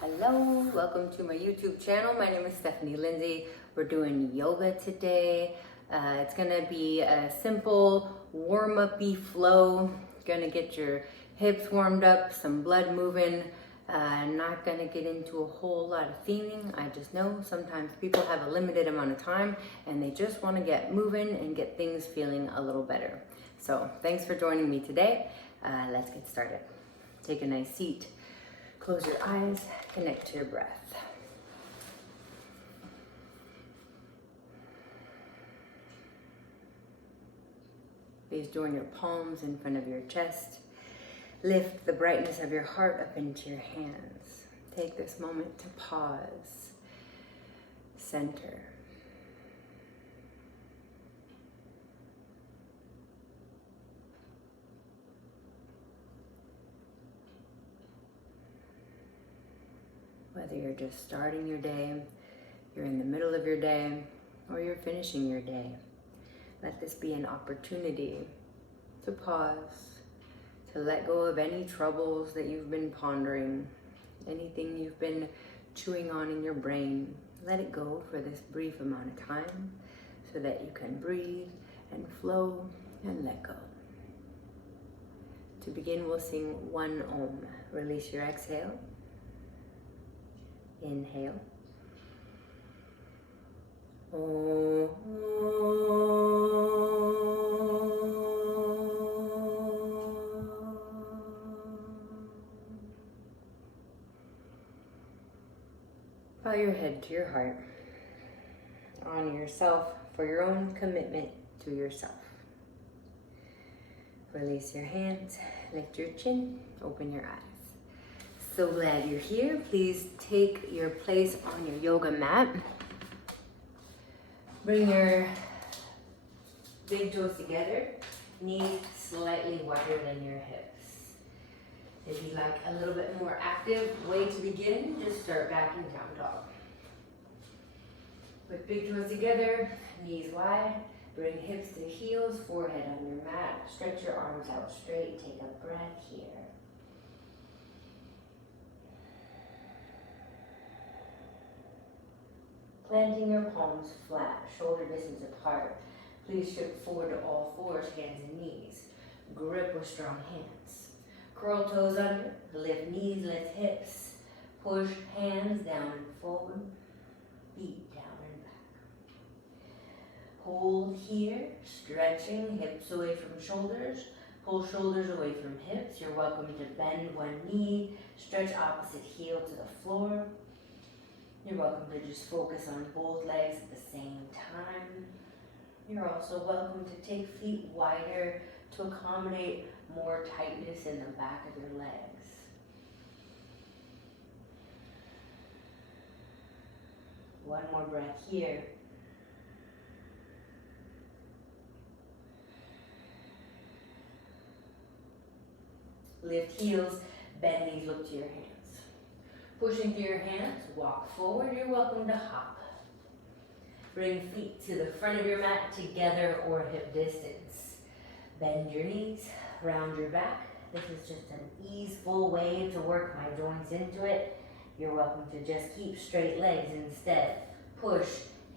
Hello, welcome to my YouTube channel. My name is Stephani Lindsey. We're doing yoga today. It's gonna be a simple warm-up-y flow. Gonna get your hips warmed up, some blood moving. Not gonna get into a whole lot of theming. I just know sometimes people have a limited amount of time and they just wanna get moving and get things feeling a little better. So thanks for joining me today. Let's get started. Take a nice seat. Close your eyes, connect to your breath. Please join your palms in front of your chest. Lift the brightness of your heart up into your hands. Take this moment to pause, center. Whether you're just starting your day, you're in the middle of your day, or you're finishing your day, let this be an opportunity to pause, to let go of any troubles that you've been pondering, anything you've been chewing on in your brain. Let it go for this brief amount of time so that you can breathe and flow and let go. To begin, we'll sing one Om. Release your exhale. Inhale. Om. Bow your head to your heart. Honor yourself for your own commitment to yourself. Release your hands, lift your chin, open your eyes. So glad you're here. Please take your place on your yoga mat. Bring your big toes together, knees slightly wider than your hips. If you like a little bit more active way to begin, just start back in down dog. Put big toes together, knees wide, bring hips to heels, forehead on your mat. Stretch your arms out straight, take a breath here. Planting your palms flat, shoulder distance apart. Please shift forward to all fours, hands and knees. Grip with strong hands. Curl toes under, lift knees, lift hips. Push hands down and forward, feet down and back. Hold here, stretching, hips away from shoulders. Pull shoulders away from hips. You're welcome to bend one knee, stretch opposite heel to the floor. You're welcome to just focus on both legs at the same time. You're also welcome to take feet wider to accommodate more tightness in the back of your legs. One more breath here. Lift heels, bend knees, look to your hands. Pushing through your hands, walk forward. You're welcome to hop. Bring feet to the front of your mat together or hip distance. Bend your knees, round your back. This is just an easeful way to work my joints into it. You're welcome to just keep straight legs instead. Push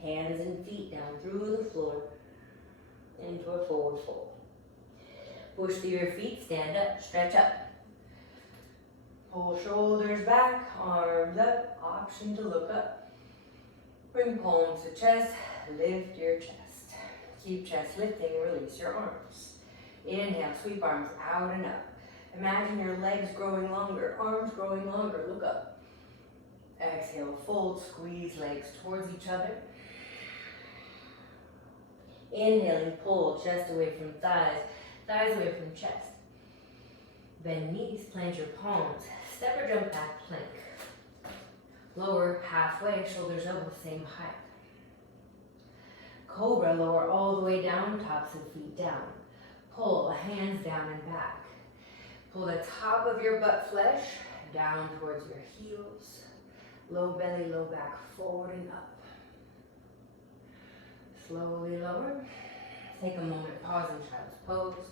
hands and feet down through the floor into a forward fold. Push through your feet, stand up, stretch up. Pull shoulders back, arms up, option to look up. Bring palms to chest, lift your chest. Keep chest lifting, release your arms. Inhale, sweep arms out and up. Imagine your legs growing longer, arms growing longer, look up. Exhale, fold, squeeze legs towards each other. Inhaling, pull chest away from thighs, thighs away from chest. Bend knees, plant your palms. Step or jump back plank. Lower halfway, shoulders elbows same height. Cobra, lower all the way down, tops of feet down. Pull hands down and back. Pull the top of your butt flesh down towards your heels. Low belly, low back, forward and up. Slowly lower. Take a moment, pause in child's pose.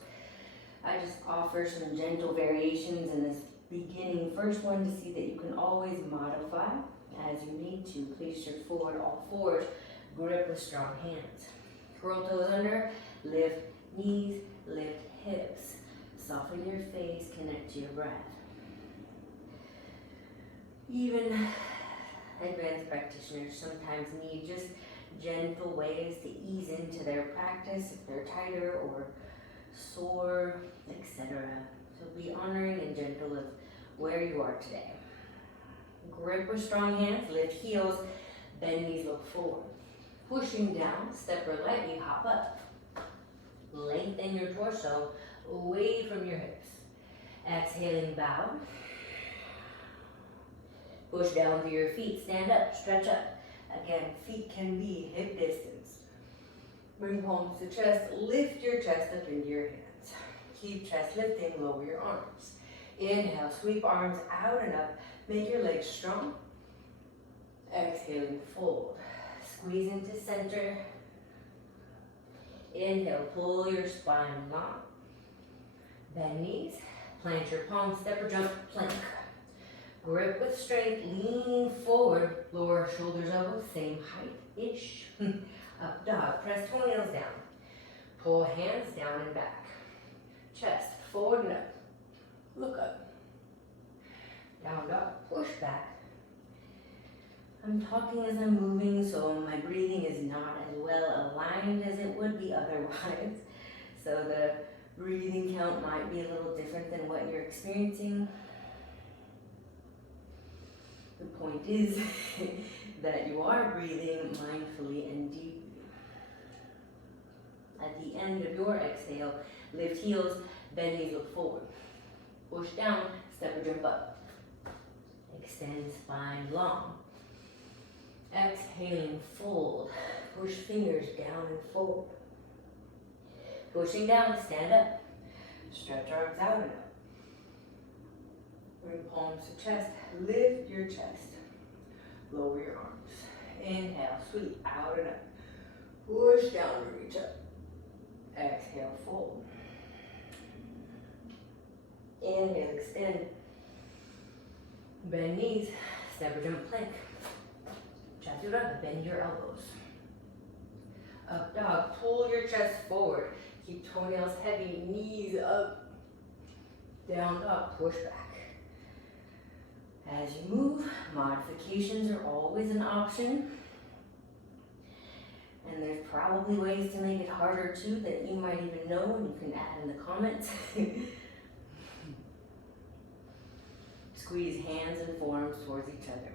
I just offer some gentle variations in this Beginning first one to see that you can always modify as you need to. Place your forward all fours, grip with strong hands. Curl toes under, lift knees, lift hips. Soften your face, connect to your breath. Even advanced practitioners sometimes need just gentle ways to ease into their practice if they're tighter or sore, etc. So be honoring and gentle of where you are today. Grip with strong hands, lift heels, bend knees, look forward. Pushing down, step or lightly, hop up. Lengthen your torso away from your hips. Exhaling, bow. Push down to your feet, stand up, stretch up. Again, feet can be hip distance. Bring palms to chest, lift your chest up into your hands. Keep chest lifting, lower your arms. Inhale, sweep arms out and up. Make your legs strong. Exhaling, fold. Squeeze into center. Inhale, pull your spine long. Bend knees, plant your palms, step or jump, plank. Grip with strength, lean forward, lower shoulders, elbows, same height-ish. Up dog, press toenails down. Pull hands down and back. Chest, forward and up. Look up. Down dog, push back. I'm talking as I'm moving, so my breathing is not as well aligned as it would be otherwise. So the breathing count might be a little different than what you're experiencing. The point is that you are breathing mindfully and deeply. At the end of your exhale, lift heels, bend knees, look forward. Push down, step or jump up. Extend spine long. Exhaling, fold. Push fingers down and forward. Pushing down, stand up. Stretch arms out and up. Bring palms to chest. Lift your chest. Lower your arms. Inhale, sweep out and up. Push down and reach up. Exhale, fold. Inhale, extend. Bend knees. Step or jump plank. Chaturanga, bend your elbows. Up dog, pull your chest forward. Keep toenails heavy, knees up. Down dog, push back. As you move, modifications are always an option. And there's probably ways to make it harder too that you might even know and you can add in the comments. Squeeze hands and forearms towards each other.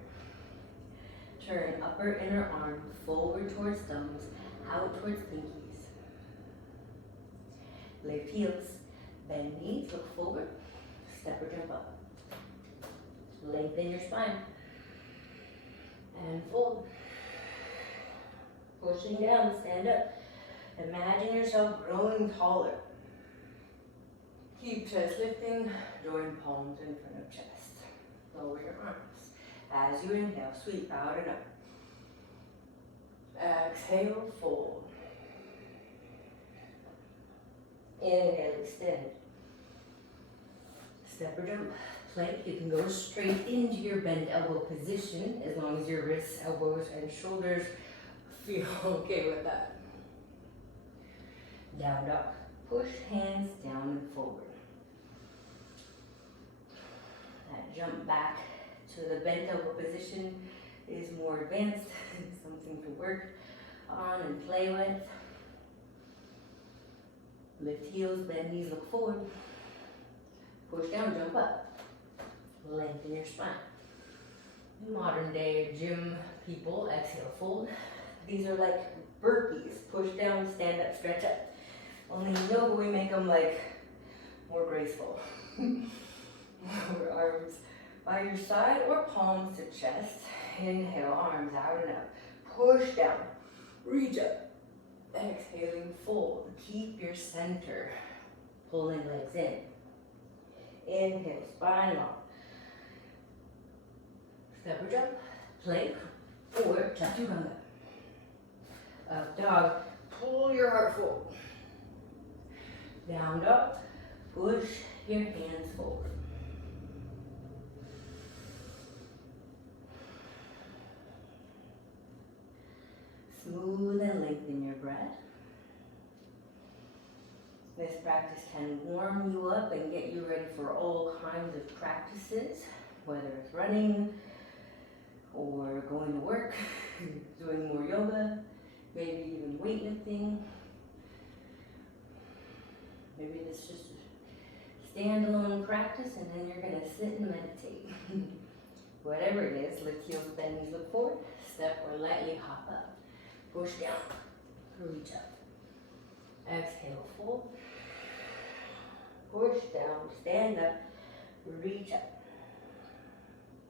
Turn upper inner arm forward towards thumbs, out towards pinkies. Lift heels, bend knees, look forward, step or jump up. Lengthen your spine. And fold. Pushing down, stand up. Imagine yourself growing taller. Keep chest lifting, join palms in front of chest. Lower your arms. As you inhale, sweep out and up. Exhale, fold. Inhale, extend. Step or jump, plank. You can go straight into your bent elbow position as long as your wrists, elbows, and shoulders feel okay with that. Down dog. Push hands down and forward. That jump back to the bent elbow position is more advanced, something to work on and play with. Lift heels, bend knees, look forward. Push down, jump up. Lengthen your spine. Modern day gym people, exhale, fold. These are like burpees. Push down, stand up, stretch up. Only yoga we make them like more graceful. Lower arms by your side or palms to chest. Inhale, arms out and up. Push down, reach up. Exhaling, fold. Keep your center. Pulling legs in. Inhale, spine long. Step or jump, plank, or chaturanga. Up dog, pull your heart forward. Down dog, push your hands forward. Smooth and lengthen your breath. This practice can warm you up and get you ready for all kinds of practices, whether it's running or going to work, doing more yoga, maybe even weightlifting. Maybe it's just a standalone practice and then you're going to sit and meditate. Whatever it is, lift heels, bend knees, look forward, step or lightly hop up. Push down, reach up. Exhale, fold. Push down, stand up, reach up.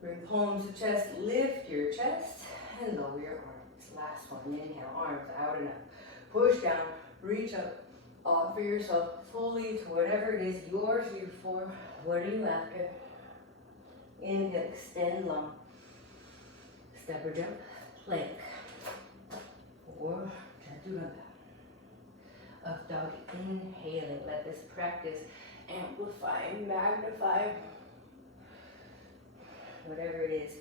Bring palms to chest, lift your chest and lower your arms. Last one, inhale, arms out and up. Push down, reach up, offer yourself fully to whatever it is you're here for. What are you after? Inhale, extend long. Step or jump, plank. Or chaturanga. Up dog, inhaling. Let this practice amplify, magnify. Whatever it is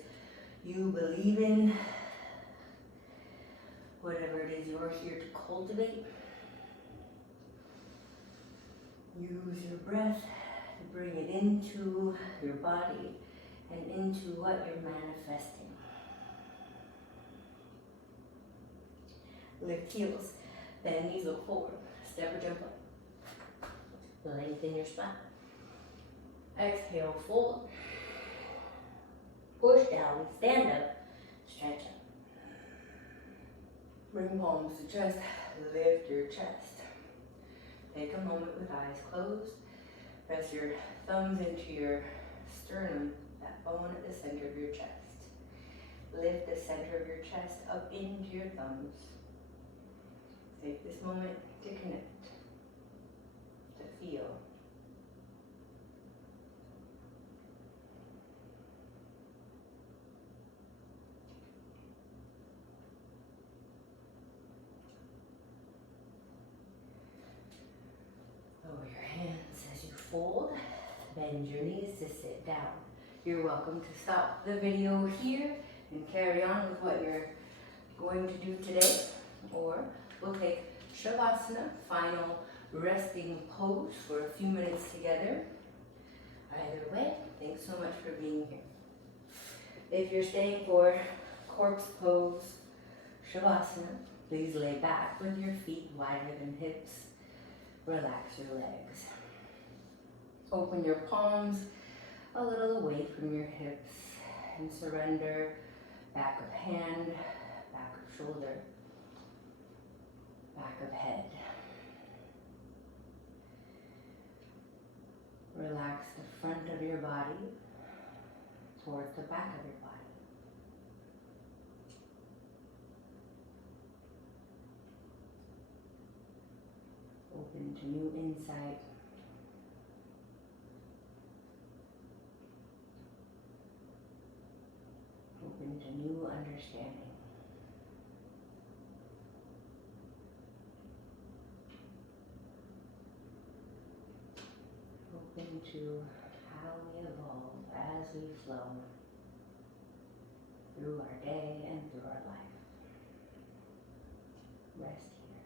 you believe in, whatever it is you're here to cultivate. Use your breath to bring it into your body and into what you're manifesting. Lift heels, bend knees, look forward, step or jump up. Lengthen your spine. Exhale, fold. Push down, stand up, stretch up. Bring palms to chest, lift your chest. Take a moment with eyes closed. Press your thumbs into your sternum, that bone at the center of your chest. Lift the center of your chest up into your thumbs. Take this moment to connect, to feel. Lower your hands as you fold. Bend your knees to sit down. You're welcome to stop the video here and carry on with what you're going to do today. Or we'll take Shavasana, final resting pose for a few minutes together. Either way, thanks so much for being here. If you're staying for corpse pose, Shavasana, please lay back with your feet wider than hips. Relax your legs. Open your palms a little away from your hips and surrender back of hand, back of shoulder, back of head. Relax the front of your body towards the back of your body. Open to new insight. Open to new understanding. Open to how we evolve as we flow through our day and through our life. Rest here.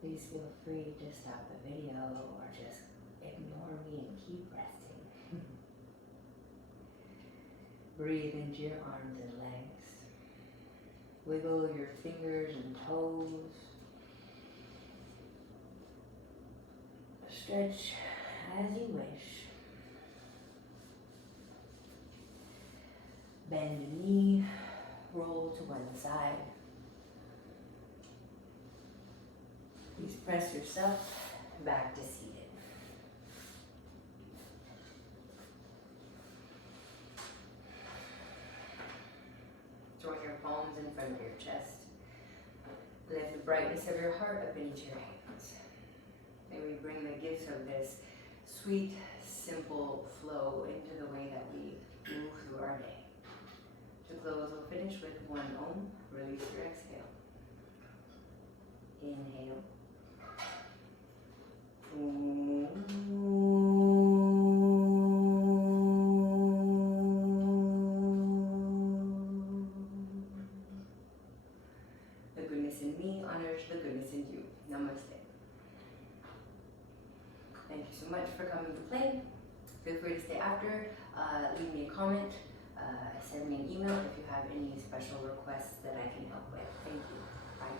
Please feel free to stop the video or just ignore me and keep resting. Breathe into your arms and legs. Wiggle your fingers and toes. Stretch as you wish. Bend a knee, roll to one side. Please press yourself back to seated. Join your palms in front of your chest. Lift the brightness of your heart up into your hands. May we bring the gifts of this sweet, simple flow into the way that we move through our day. To close, we'll finish with one Om. Release your exhale. Inhale. Om. The goodness in me honors the goodness in you. Namaste. Thank you so much for coming to play. Feel free to stay after. Leave me a comment. Send me an email if you have any special requests that I can help with. Thank you. Bye.